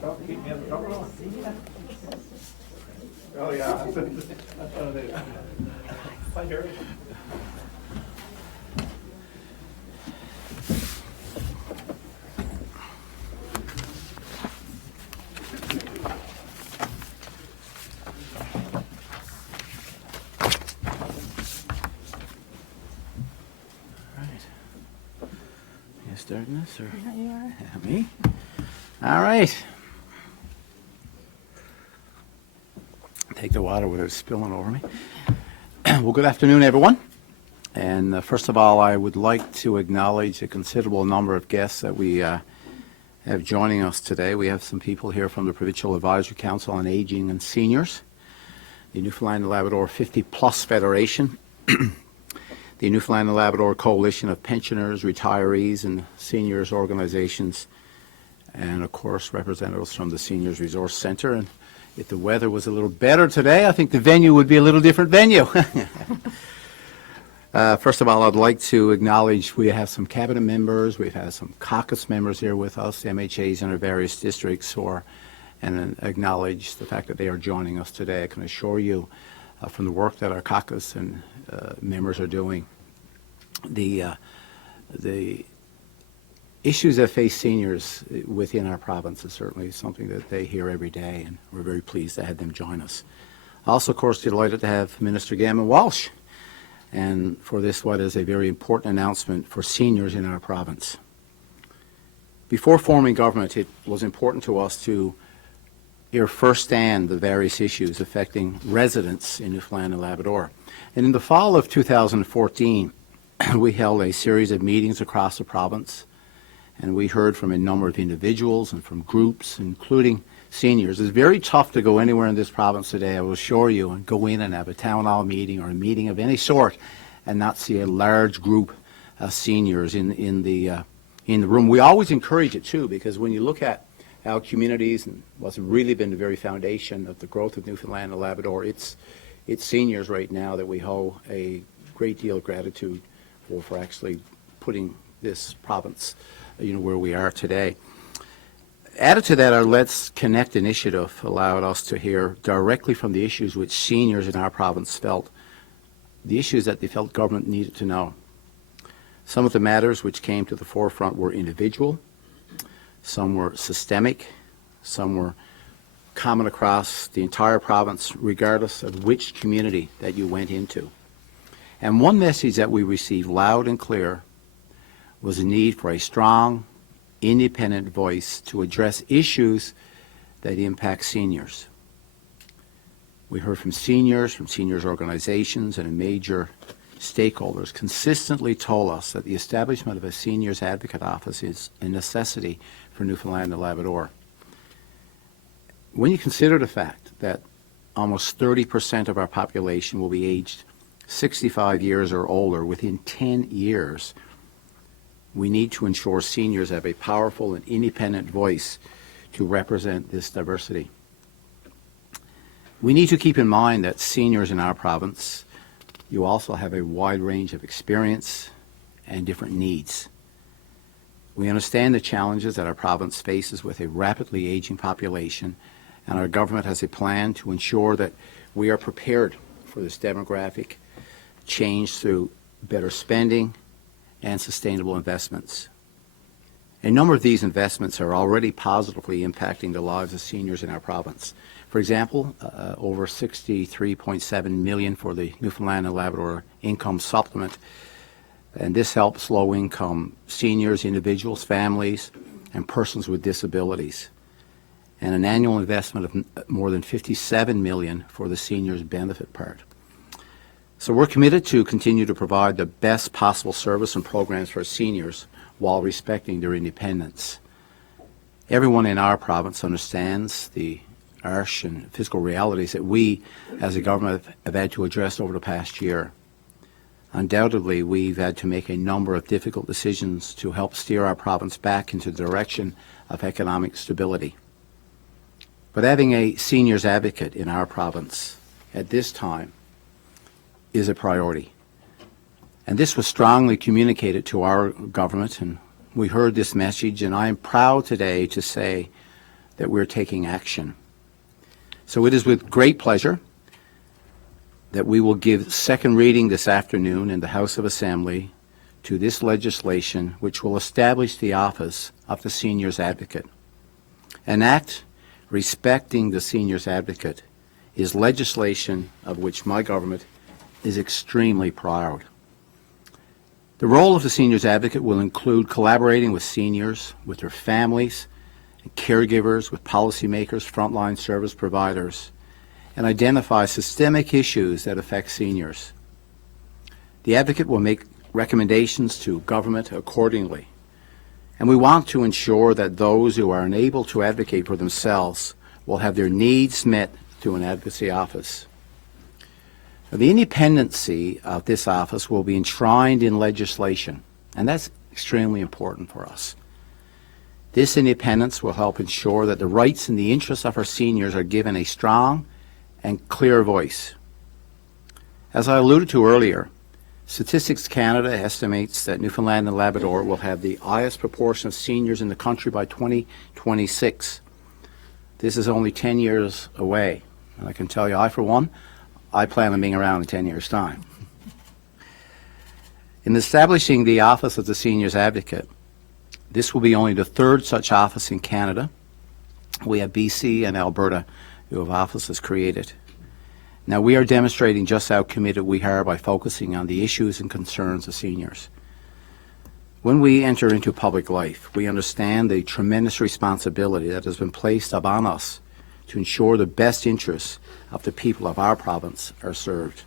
Don't keep me in trouble. Oh, yeah. That's what it is. Hi, Harry. Starting this, or Yeah, you are. yeah, me? All right. Take the water without spilling over me. Well, good afternoon, everyone. And first of all, I would like to acknowledge a considerable number of guests that we have joining us today. We have some people here from the Provincial Advisory Council on Aging and Seniors, the Newfoundland and Labrador 50+ Federation, the Newfoundland and Labrador Coalition of Pensioners, Retirees, and Seniors Organizations, and of course representatives from the Seniors Resource Centre. And if the weather was a little better today, I think the venue would be a little different venue. First of all, I'd like to acknowledge we have some cabinet members, we've had some caucus members here with us, MHAs in our various districts, and acknowledge the fact that they are joining us today. I can assure you from the work that our caucus and members are doing, the issues that face seniors within our province is certainly something that they hear every day, and we're very pleased to have them join us. Also, of course, delighted to have Minister Gambin-Walsh, and for this, what is a very important announcement for seniors in our province. Before forming government, it was important to us to hear firsthand the various issues affecting residents in Newfoundland and Labrador. And in the fall of 2014, we held a series of meetings across the province, and we heard from a number of individuals and from groups, including seniors. It's very tough to go anywhere in this province today, I will assure you, and go in and have a town hall meeting or a meeting of any sort and not see a large group of seniors in the room. We always encourage it too, because when you look at our communities and what's really been the very foundation of the growth of Newfoundland and Labrador, it's seniors right now that we owe a great deal of gratitude for actually putting this province, where we are today. Added to that, our Let's Connect initiative allowed us to hear directly from the issues which seniors in our province felt, the issues that they felt government needed to know. Some of the matters which came to the forefront were individual, some were systemic, some were common across the entire province, regardless of which community that you went into. And one message that we received loud and clear was the need for a strong, independent voice to address issues that impact seniors. We heard from seniors organizations, and major stakeholders consistently told us that the establishment of a seniors advocate office is a necessity for Newfoundland and Labrador. When you consider the fact that almost 30% of our population will be aged 65 years or older within 10 years, we need to ensure seniors have a powerful and independent voice to represent this diversity. We need to keep in mind that seniors in our province, you also have a wide range of experience and different needs. We understand the challenges that our province faces with a rapidly aging population, and our government has a plan to ensure that we are prepared for this demographic change through better spending and sustainable investments. A number of these investments are already positively impacting the lives of seniors in our province. For example, over $63.7 million for the Newfoundland and Labrador income supplement, and this helps low-income seniors, individuals, families, and persons with disabilities, and an annual investment of more than $57 million for the seniors benefit part. So we're committed to continue to provide the best possible service and programs for seniors while respecting their independence. Everyone in our province understands the harsh and physical realities that we as a government have had to address over the past year. Undoubtedly, we've had to make a number of difficult decisions to help steer our province back into the direction of economic stability. But having a seniors advocate in our province at this time is a priority. And this was strongly communicated to our government, and we heard this message, and I am proud today to say that we're taking action. So it is with great pleasure that we will give second reading this afternoon in the House of Assembly to this legislation which will establish the office of the Seniors Advocate. An act respecting the Seniors Advocate is legislation of which my government is extremely proud. The role of the Seniors Advocate will include collaborating with seniors, with their families, and caregivers, with policymakers, frontline service providers, and identify systemic issues that affect seniors. The Advocate will make recommendations to government accordingly, and we want to ensure that those who are unable to advocate for themselves will have their needs met through an advocacy office. The independency of this office will be enshrined in legislation, and that's extremely important for us. This independence will help ensure that the rights and the interests of our seniors are given a strong and clear voice. As I alluded to earlier, Statistics Canada estimates that Newfoundland and Labrador will have the highest proportion of seniors in the country by 2026. This is only 10 years away, and I can tell you, I, for one, I plan on being around in 10 years' time. In establishing the Office of the Seniors Advocate, this will be only the third such office in Canada. We have BC and Alberta who have offices created. Now, we are demonstrating just how committed we are by focusing on the issues and concerns of seniors. When we enter into public life, we understand the tremendous responsibility that has been placed upon us to ensure the best interests of the people of our province are served.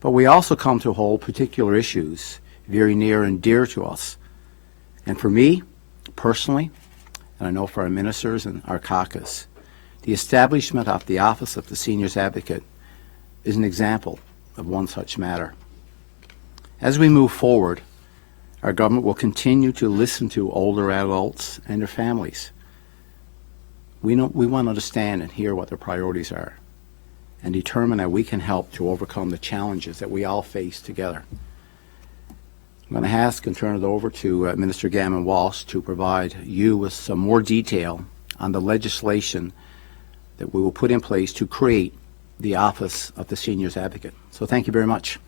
But we also come to hold particular issues very near and dear to us. And for me, personally, and I know for our ministers and our caucus, the establishment of the Office of the Seniors Advocate is an example of one such matter. As we move forward, our government will continue to listen to older adults and their families. We want to understand and hear what their priorities are and determine how we can help to overcome the challenges that we all face together. I'm going to ask and turn it over to Minister Gambin-Walsh to provide you with some more detail on the legislation that we will put in place to create the Office of the Seniors Advocate. So thank you very much.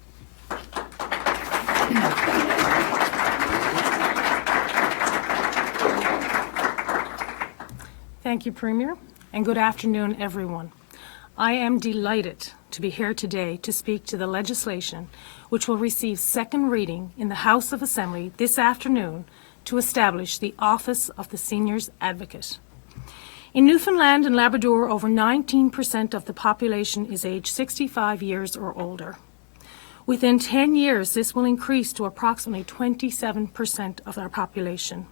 Thank you, Premier, and good afternoon, everyone. I am delighted to be here today to speak to the legislation which will receive second reading in the House of Assembly this afternoon to establish the Office of the Seniors Advocate. In Newfoundland and Labrador, over 19% of the population is aged 65 years or older. Within 10 years, this will increase to approximately 27% of our population.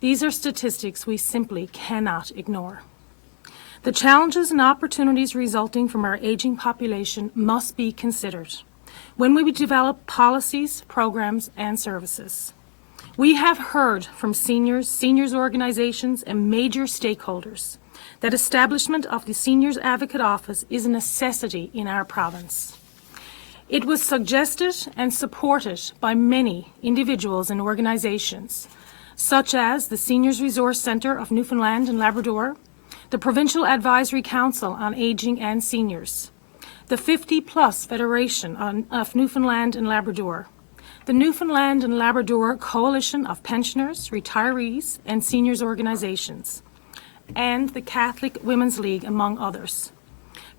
These are statistics we simply cannot ignore. The challenges and opportunities resulting from our aging population must be considered when we develop policies, programs, and services. We have heard from seniors organizations, and major stakeholders that establishment of the Seniors Advocate Office is a necessity in our province. It was suggested and supported by many individuals and organizations, such as the Seniors Resource Centre of Newfoundland and Labrador, the Provincial Advisory Council on Aging and Seniors, the 50+ Federation of Newfoundland and Labrador, the Newfoundland and Labrador Coalition of Pensioners, Retirees, and Seniors Organizations, and the Catholic Women's League, among others.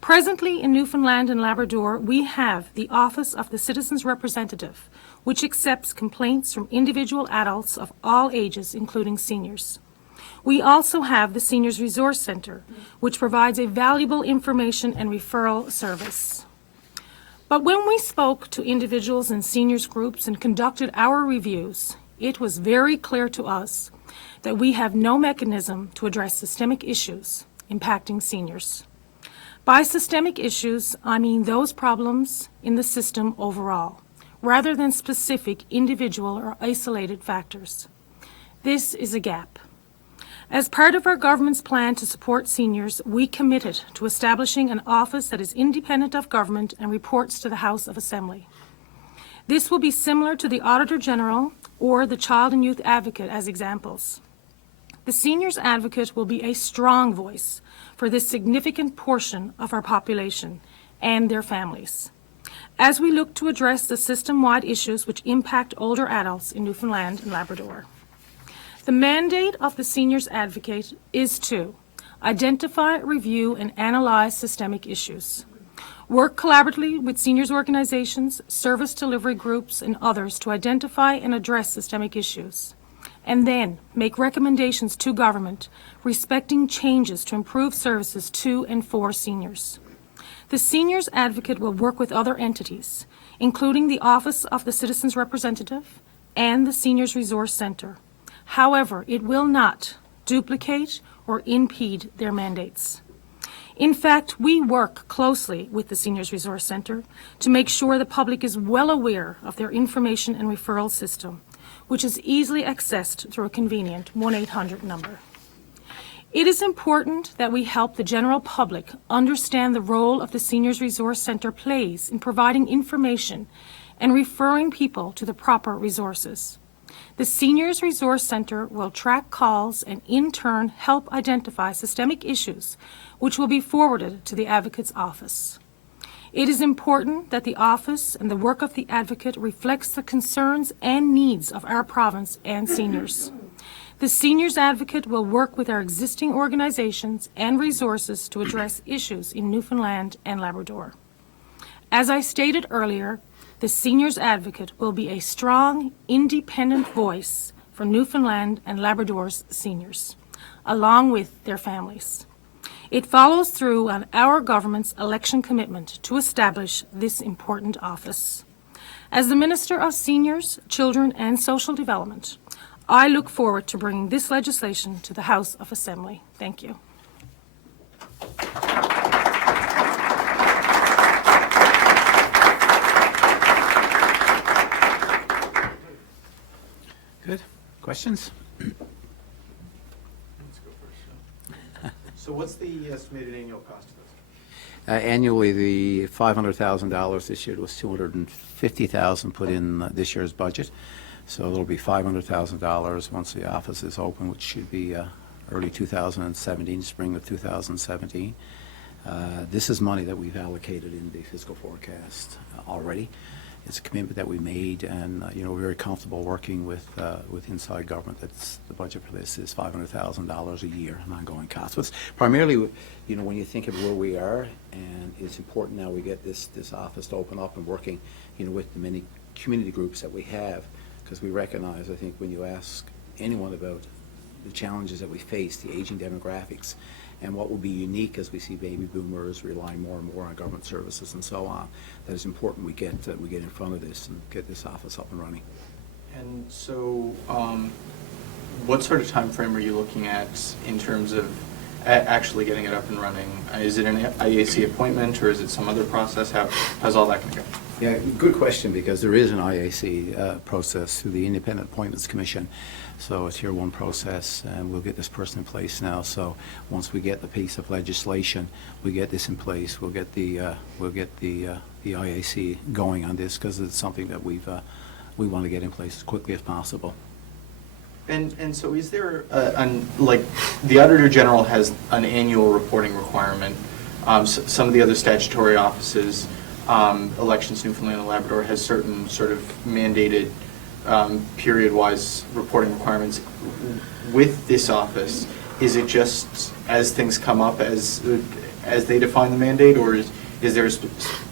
Presently in Newfoundland and Labrador, we have the Office of the Citizens Representative, which accepts complaints from individual adults of all ages, including seniors. We also have the Seniors Resource Centre, which provides a valuable information and referral service. But when we spoke to individuals and seniors groups and conducted our reviews, it was very clear to us that we have no mechanism to address systemic issues impacting seniors. By systemic issues, I mean those problems in the system overall, rather than specific individual or isolated factors. This is a gap. As part of our government's plan to support seniors, we committed to establishing an office that is independent of government and reports to the House of Assembly. This will be similar to the Auditor General or the Child and Youth Advocate as examples. The Seniors Advocate will be a strong voice for this significant portion of our population and their families, as we look to address the system-wide issues which impact older adults in Newfoundland and Labrador. The mandate of the Seniors Advocate is to identify, review, and analyze systemic issues, work collaboratively with seniors organizations, service delivery groups, and others to identify and address systemic issues, and then make recommendations to government respecting changes to improve services to and for seniors. The Seniors Advocate will work with other entities, including the Office of the Citizens Representative and the Seniors Resource Centre. However, it will not duplicate or impede their mandates. In fact, we work closely with the Seniors Resource Centre to make sure the public is well aware of their information and referral system, which is easily accessed through a convenient 1-800 number. It is important that we help the general public understand the role of the Seniors Resource Centre plays in providing information and referring people to the proper resources. The Seniors Resource Centre will track calls and in turn help identify systemic issues which will be forwarded to the Advocate's office. It is important that the office and the work of the Advocate reflects the concerns and needs of our province and seniors. The Seniors Advocate will work with our existing organizations and resources to address issues in Newfoundland and Labrador. As I stated earlier, the Seniors Advocate will be a strong, independent voice for Newfoundland and Labrador's seniors, along with their families. It follows through on our government's election commitment to establish this important office. As the Minister of Seniors, Children and Social Development, I look forward to bringing this legislation to the House of Assembly. Thank you. Good. Questions? Let's go first. So what's the estimated annual cost of this? Annually, the $500,000 this year was $250,000 put in this year's budget. So it'll be $500,000 once the office is open, which should be early 2017, spring of 2017. This is money that we've allocated in the fiscal forecast already. It's a commitment that we made, and we're very comfortable working with inside government. That's the budget for this is $500,000 a year, an ongoing cost. So it's primarily, when you think of where we are, and it's important now we get this office to open up and working, with the many community groups that we have, because we recognize, I think, when you ask anyone about the challenges that we face, the aging demographics, and what will be unique as we see baby boomers rely more and more on government services and so on, that it's important we get in front of this and get this office up and running. And so, what sort of time frame are you looking at in terms of actually getting it up and running? Is it an IAC appointment, or is it some other process? How's all that going to go? Yeah, good question, because there is an IAC process through the Independent Appointments Commission. So it's Tier 1 process, and we'll get this person in place now. So once we get the piece of legislation, we get this in place. We'll get the IAC going on this, because it's something that we want to get in place as quickly as possible. And so is there, like, the Auditor General has an annual reporting requirement. Some of the other statutory offices, Elections Newfoundland and Labrador, has certain sort of mandated period-wise reporting requirements. With this office, is it just as things come up as they define the mandate, or is there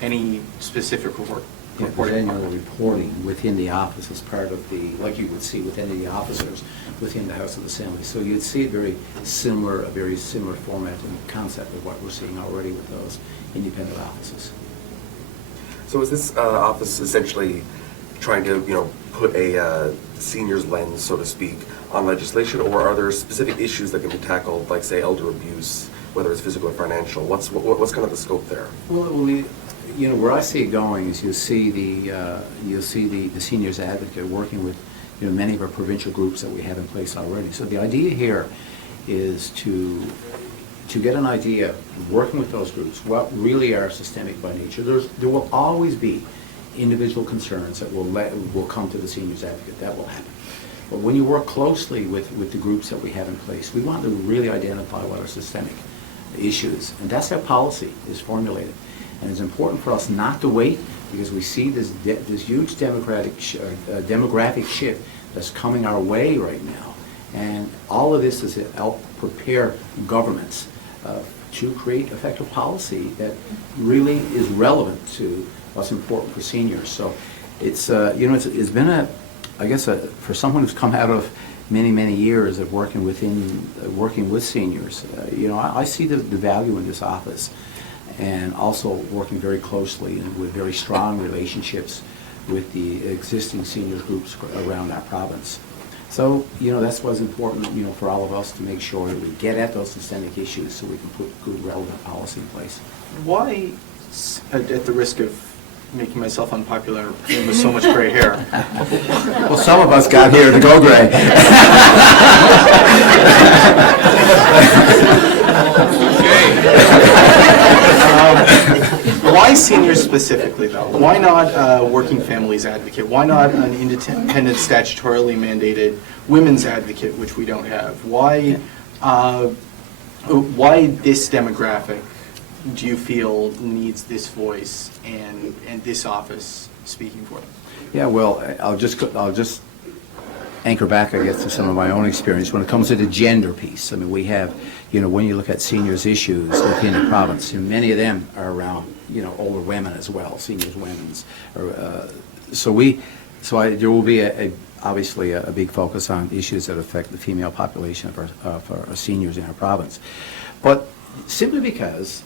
any specific reporting? Annual reporting within the office is part of the, like you would see with any of the officers within the House of Assembly. So you'd see a very similar format and concept of what we're seeing already with those independent offices. So is this office essentially trying to, put a seniors lens, so to speak, on legislation, or are there specific issues that can be tackled, like say elder abuse, whether it's physical or financial? What's kind of the scope there? Well, where I see it going is you'll see the Seniors Advocate working with many of our provincial groups that we have in place already. So the idea here is to get an idea, working with those groups, what really are systemic by nature. There will always be individual concerns that will come to the Seniors Advocate. That will happen. But when you work closely with the groups that we have in place, we want to really identify what are systemic issues. And that's how policy is formulated. And it's important for us not to wait, because we see this huge demographic shift that's coming our way right now. And all of this is to help prepare governments to create effective policy that really is relevant to what's important for seniors. So it's, it's been for someone who's come out of many years of working with seniors, I see the value in this office, and also working very closely and with very strong relationships with the existing seniors groups around our province. So, that's what's important, for all of us to make sure that we get at those systemic issues so we can put good, relevant policy in place. Why, at the risk of making myself unpopular with so much gray hair? Well, some of us got here to go gray. Why seniors specifically, though? Why not a working families advocate? Why not an independent, statutorily mandated women's advocate, which we don't have? Why this demographic do you feel needs this voice and this office speaking for them? Yeah, well, I'll just anchor back, I guess, to some of my own experience when it comes to the gender piece. I mean, we have, when you look at seniors' issues within the province, many of them are around, older women as well, seniors' women's. There will be obviously a big focus on issues that affect the female population of our seniors in our province. But simply because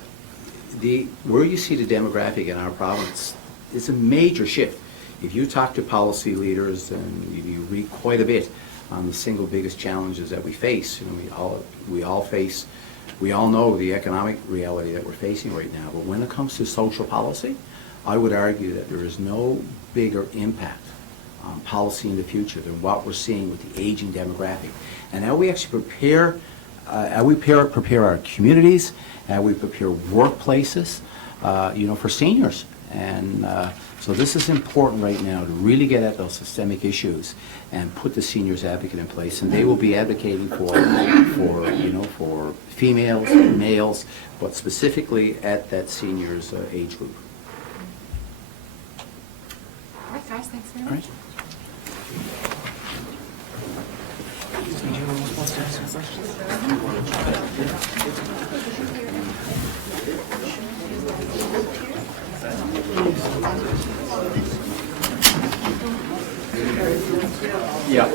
where you see the demographic in our province, it's a major shift. If you talk to policy leaders, and you read quite a bit on the single biggest challenges that we face, we all know the economic reality that we're facing right now. But when it comes to social policy, I would argue that there is no bigger impact on policy in the future than what we're seeing with the aging demographic. And how we actually prepare our communities, how we prepare workplaces, for seniors. And so this is important right now to really get at those systemic issues and put the seniors advocate in place. And they will be advocating for females, males, but specifically at that seniors age group. All right, guys, thanks very All much. right. Yeah.